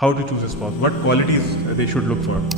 how to choose a spouse, what qualities they should look for.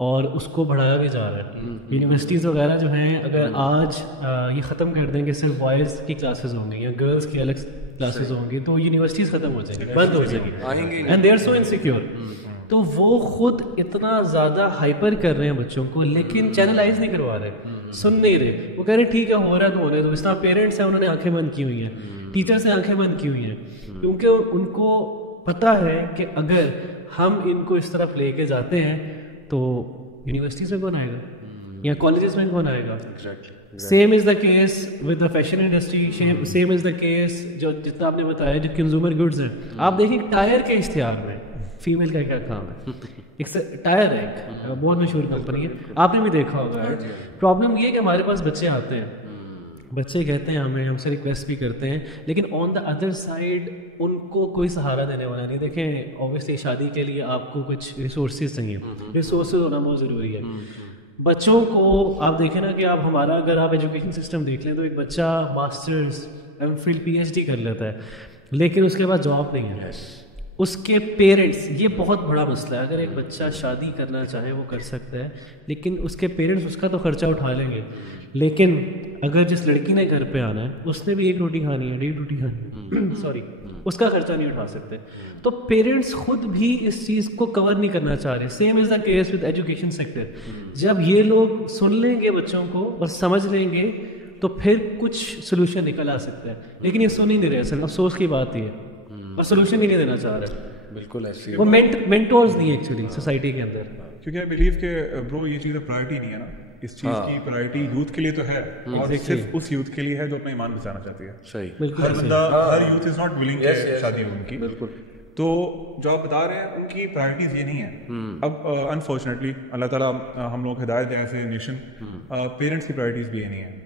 اور اس کو بڑھایا بھی جا رہا ہے. یونیورسٹیز وغیرہ جو ہیں اگر آج یہ ختم کر دیں کہ صرف بوائز کی کلاسز ہوں گی یا گرلس کی الگ کلاسز ہوں گی تو یونیورسٹیز ختم ہو جائیں گی, بند ہو جائیں گی, and they are so insecure. تو وہ خود اتنا زیادہ ہائپر کر رہے ہیں بچوں کو, لیکن چینلائز نہیں کروا رہے, سن نہیں رہے. وہ کہہ رہے ٹھیک ہے ہو رہا ہے تو ہونے دو. اس طرح پیرنٹس ہیں انہوں نے آنکھیں بند کی ہوئی ہیں, ٹیچرس نے آنکھیں بند کی ہوئی ہیں, کیونکہ ان کو پتہ ہے کہ اگر ہم ان کو اس طرف لے کے جاتے ہیں تو یونیورسٹیز میں کون آئے گا یا کالجز میں کون آئے گا. Same is the case with the fashion industry, same is the case جو جتنا آپ نے بتایا جو کنزیومر گڈز ہیں. آپ دیکھیں ٹائر کے اشتہار میں فیمیل کا کیا کام ہے, ایک ٹائر ہے ایک بہت مشہور کمپنی ہے, آپ نے بھی دیکھا ہوگا. پرابلم یہ ہے کہ ہمارے پاس بچے آتے ہیں, بچے کہتے ہیں ہم سے ریکویسٹ بھی کرتے ہیں, لیکن آن دا ادر سائڈ ان کو کوئی سہارا دینے والا نہیں. دیکھیں اوبیسلی شادی کے لیے آپ کو کچھ ریسورسز چاہیے, ریسورسز ہونا بہت ضروری ہے. بچوں کو آپ دیکھیں نا کہ آپ ہمارا اگر آپ ایجوکیشن سسٹم دیکھ لیں تو ایک بچہ masters M Phil P H D کر لیتا ہے, لیکن اس کے بعد جاب نہیں ہے. اس کے پیرنٹس, یہ بہت بڑا مسئلہ ہے. اگر ایک بچہ شادی کرنا چاہے وہ کر سکتا ہے, لیکن اس کے پیرنٹس اس کا تو خرچہ اٹھا لیں گے, لیکن اگر جس لڑکی نے گھر پہ آنا ہے اس نے بھی ایک روٹی کھانی ہے, 1.5 روٹی کھانی ہے, سوری, اس کا خرچہ نہیں اٹھا سکتے. تو پیرنٹس خود بھی اس چیز کو کور نہیں کرنا چاہ رہے. Same is the case with education sector. جب یہ لوگ سن لیں گے بچوں کو اور سمجھ لیں گے تو پھر کچھ سولوشن نکل آ سکتا ہے, لیکن یہ سن ہی نہیں رہے. اصل افسوس کی بات یہ ہے, اور سولوشن ہی نہیں دینا چاہ رہے. بالکل ایسی وہ مینٹورز نہیں ایکچولی سوسائٹی کے اندر, کیونکہ آئی بلیو کہ برو یہ چیز پرائرٹی نہیں ہے نا. اس چیز کی پرائرٹی یوتھ کے لیے تو ہے, اور صرف اس یوتھ کے لیے ہے جو اپنا ایمان بچانا چاہتی ہے. صحیح, ہر بندہ, ہر یوتھ از ناٹ ولنگ کہ شادی ہو ان کی. بالکل. تو جو آپ بتا رہے ہیں ان کی پرائرٹیز یہ نہیں ہیں. اب انفارچونیٹلی اللہ تعالیٰ ہم لوگ ہدایت دیں ایز اے نیشن, پیرنٹس کی پرائرٹیز بھی یہ نہیں ہیں.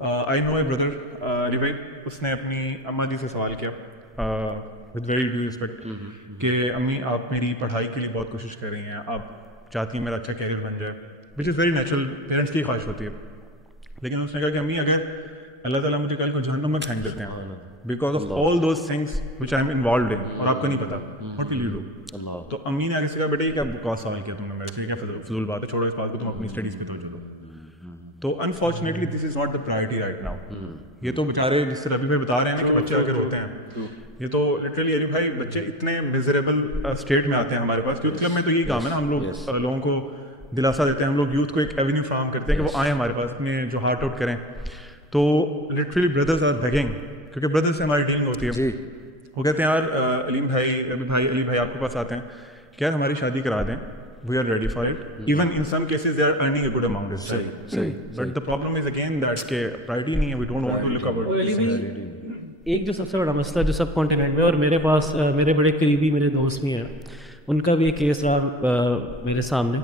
آئی نو اے بردر علی بھائی, اس نے اپنی اماں جی سے سوال کیا ود ویری ڈیو ریسپیکٹ کہ امی آپ میری پڑھائی کے لیے بہت کوشش کر رہی ہیں, آپ چاہتی ہیں میرا اچھا کیریئر بن جائے, وچ از ویری نیچرل, پیرنٹس کی خواہش ہوتی ہے. لیکن اس نے کہا کہ امی اگر اللہ تعالیٰ مجھے کل کو جہنم میں پھینک دیتے ہیں because of all those things which I am involved in, اور آپ کو نہیں پتا, واٹ ول یو ڈو. تو امی نے آگے سے کہا بیٹا یہ کیا بکواس سوال کیا تم نے میرے سے, یہ کیا فضول بات ہے, چھوڑو اس بات کو, تم اپنی اسٹڈیز پہ توجہ دو. تو unfortunately this is not the priority right now. یہ تو بیچارے جس سے ربی بھائی بتا رہے ہیں کہ بچے اگر ہوتے ہیں, یہ تو لٹرلی علی بھائی بچے اتنے میزریبل اسٹیٹ میں آتے ہیں ہمارے پاس. یوتھ کلب میں تو یہی کام ہے نا, ہم لوگ لوگوں کو دلاسا دیتے ہیں, ہم لوگ یوتھ کو ایک ایونیو فراہم کرتے ہیں کہ وہ آئیں ہمارے پاس, اپنے جو ہارٹ آؤٹ کریں. تو لٹرلی بردرز آر بیگنگ, کیونکہ بردر سے ہماری ڈیلنگ ہوتی ہے. وہ کہتے ہیں یار علیم بھائی, ربی بھائی, علی بھائی آپ کے پاس آتے ہیں کہ یار ہماری شادی کرا دیں, we are ready for it. Even in some cases they are earning a good amount as well. But the problem is again that کہ priority نہیں ہے, we don't want to look about. ایک جو سب سے بڑا مسئلہ جو سب کانٹیننٹ میں, اور میرے پاس میرے بڑے قریبی میرے دوست بھی ہیں, ان کا بھی ایک کیس رہا میرے سامنے.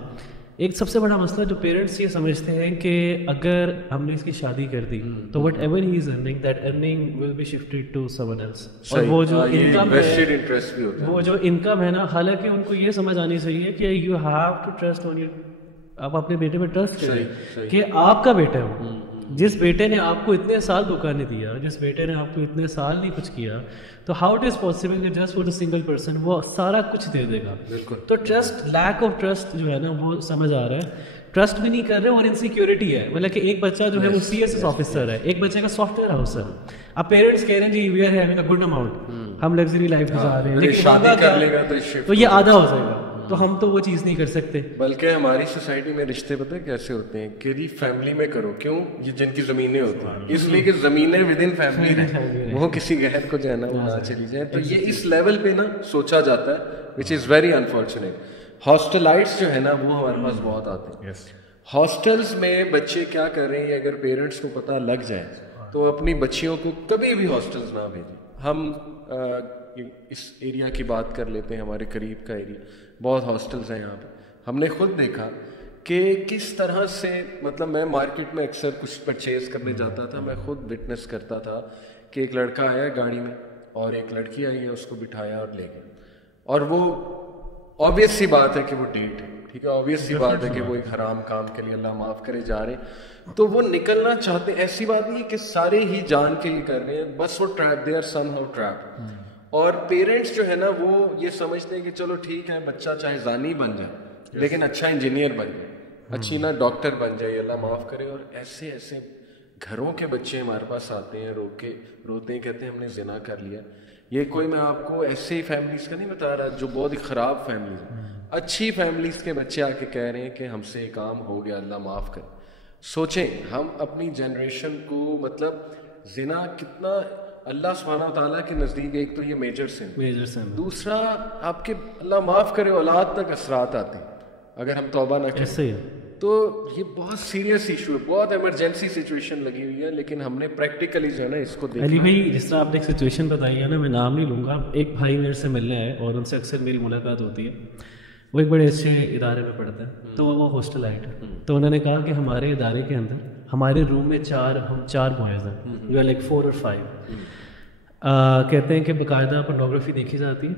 ایک سب سے بڑا مسئلہ جو پیرنٹس یہ سمجھتے ہیں کہ اگر ہم نے اس کی شادی کر دی تو whatever he is earning that earning will be shifted to someone else. اور وہ جو انکم ہے, وہ جو انکم ہے نا, حالانکہ ان کو یہ سمجھ آنی چاہیے کہ you have to trust on your, آپ اپنے بیٹے پہ ٹرسٹ کریں کہ آپ کا بیٹا ہے. جس بیٹے نے آپ کو اتنے سال دھوکہ نہیں دیا, جس بیٹے نے آپ کو اتنے سال نہیں کچھ کیا, تو ہاؤ اٹ از پاسبل کہ just for a single person وہ سارا کچھ دے دے گا. تو ٹرسٹ, لیک آف ٹرسٹ جو ہے نا وہ سمجھ آ رہا ہے. ٹرسٹ بھی نہیں کر رہے, اور انسیکیورٹی ہے. مطلب کہ ایک بچہ جو ہے وہ سی ایس ایس آفیسر ہے, ایک بچے کا سافٹ ویئر ہاؤس ہے. اب پیرنٹس کہہ رہے ہیں جی we are having a good amount, ہم لگژری لائف گزار رہے ہیں, لیکن تو یہ آدھا ہو جائے گا. تو ہم تو وہ چیز نہیں کر سکتے. بلکہ ہماری سوسائٹی میں رشتے پتہ کیسے ہوتے ہیں کہ جی فیملی میں کرو, کیوں, یہ جن کی زمینیں ہوتی ہیں, اس لیے کہ زمینیں ود ان فیملی ہیں, وہ کسی غیر کو جو ہے نا وہ نہ چلی جائیں. تو یہ اس لیول پہ نا سوچا جاتا ہے, وچ از ویری انفارچونیٹ. ہاسٹلائٹس جو ہے نا وہ ہمارے پاس بہت آتے ہیں. ہاسٹلس میں بچے کیا کر رہے ہیں, اگر پیرنٹس کو پتہ لگ جائے تو اپنی بچیوں کو کبھی بھی ہاسٹلس نہ بھیجیں. ہم اس ایریا کی بات کر لیتے ہیں, ہمارے قریب کا ایریا, بہت ہاسٹلس ہیں یہاں پہ. ہم نے خود دیکھا کہ کس طرح سے, مطلب میں مارکیٹ میں اکثر کچھ پرچیز کرنے جاتا تھا, میں خود وٹنس کرتا تھا کہ ایک لڑکا آیا گاڑی میں اور ایک لڑکی آئی ہے, اس کو بٹھایا اور لے گئے. اور وہ آبویس سی بات ہے کہ وہ ڈیٹ ہے, ٹھیک ہے, آبویس سی بات ہے کہ وہ ایک حرام کام کے لیے اللہ معاف کرے جا رہے ہیں, تو وہ نکلنا چاہتے ہیں. ایسی بات نہیں کہ سارے ہی جان کے یہ کر رہے ہیں, بس وہ trap, they are somehow trap. اور پیرنٹس جو ہے نا وہ یہ سمجھتے ہیں کہ چلو ٹھیک ہے بچہ چاہے زانی بن جائے, لیکن اچھا انجینئر بن جائے, اچھی نہ ڈاکٹر بن جائے, اللہ معاف کرے. اور ایسے ایسے گھروں کے بچے ہمارے پاس آتے ہیں, روتے ہیں, کہتے ہیں ہم نے زنا کر لیا. یہ کوئی میں آپ کو ایسے ہی فیملیز کا نہیں بتا رہا جو بہت ہی خراب فیملیز ہیں, اچھی فیملیز کے بچے آ کے کہہ رہے ہیں کہ ہم سے کام ہو گیا, اللہ معاف کرے. سوچیں ہم اپنی جنریشن کو, مطلب زنا کتنا اللہ سبحانہ و تعالیٰ کے نزدیک, ایک تو یہ میجر سن, دوسرا آپ کے اللہ معاف کرے اولاد تک اثرات آتے ہیں اگر ہم توبہ نہ کریں. تو یہ بہت سیریس ایشو ہے, بہت ایمرجنسی سچویشن لگی ہوئی ہے, لیکن ہم نے پریکٹیکلی جو ہے نا اس کو دیکھا. علی بھائی جس طرح آپ نے ایک سچویشن بتائی ہے نا, میں نام نہیں لوں گا, ایک بھائی میرے سے ملنے آئے اور ان سے اکثر میری ملاقات ہوتی ہے. وہ ایک بڑے اچھے ادارے میں پڑھتے ہیں, تو وہ ہاسٹل آئے تھے. تو انہوں نے کہا کہ ہمارے ادارے کے اندر ہمارے روم میں ہم چار بوائز ہیں, یو آر لائک 4 اور 5. کہتے ہیں کہ باقاعدہ پورنوگرافی دیکھی جاتی ہے.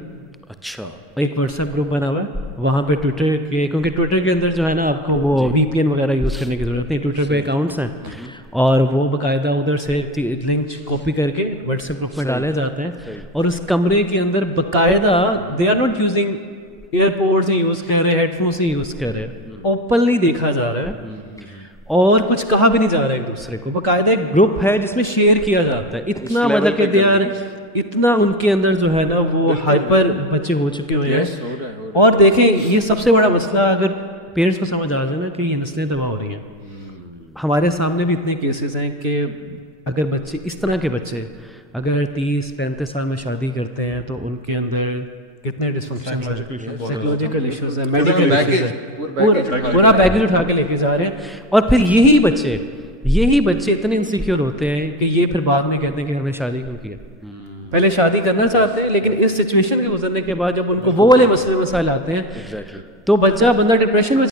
اچھا. ایک واٹس ایپ گروپ بنا ہوا ہے, وہاں پہ ٹویٹر کے, کیونکہ ٹویٹر کے اندر جو ہے نا آپ کو وہ وی پی این وغیرہ یوز کرنے کی ضرورت نہیں, ٹویٹر پہ اکاؤنٹس ہیں اور وہ باقاعدہ ادھر سے لنک کاپی کر کے واٹس ایپ گروپ میں ڈالے جاتے ہیں. اور اس کمرے کے اندر باقاعدہ they are not using AirPods ہی یوز کر رہے, ہیڈ فونس ہی یوز کر رہے, اوپنلی دیکھا جا رہا ہے اور کچھ کہا بھی نہیں جا رہا ہے ایک دوسرے کو. باقاعدہ ایک گروپ ہے جس میں شیئر کیا جاتا ہے. اتنا مطلب کہ اتنا ان کے اندر جو ہے نا وہ ہائپر بچے ہو چکے ہوئے ہیں. اور دیکھیں یہ سب سے بڑا مسئلہ اگر پیرنٹس کو سمجھ آ جائے نا کہ یہ نسلیں تباہ ہو رہی ہیں. ہمارے سامنے بھی اتنے کیسز ہیں کہ اگر بچے اس طرح کے بچے اگر 30-35 سال میں شادی کرتے ہیں تو ان کے اندر کتنے ڈسفنکشن, سائیکولوجیکل ایشوز ہیں, میڈیکل ایشوز ہیں, پورا پیکج اٹھا کے لے کے جا رہے ہیں. اور پھر یہی بچے اتنے انسیکیور ہوتے ہیں کہ یہ پھر بعد میں کہتے ہیں کہ ہمیں شادی کیوں کیا. پہلے شادی کرنا چاہتے ہیں لیکن اس سچویشن کے گزرنے کے بعد جب ان کو وہ والے مسائل آتے ہیں تو بندہ ڈپریشن میں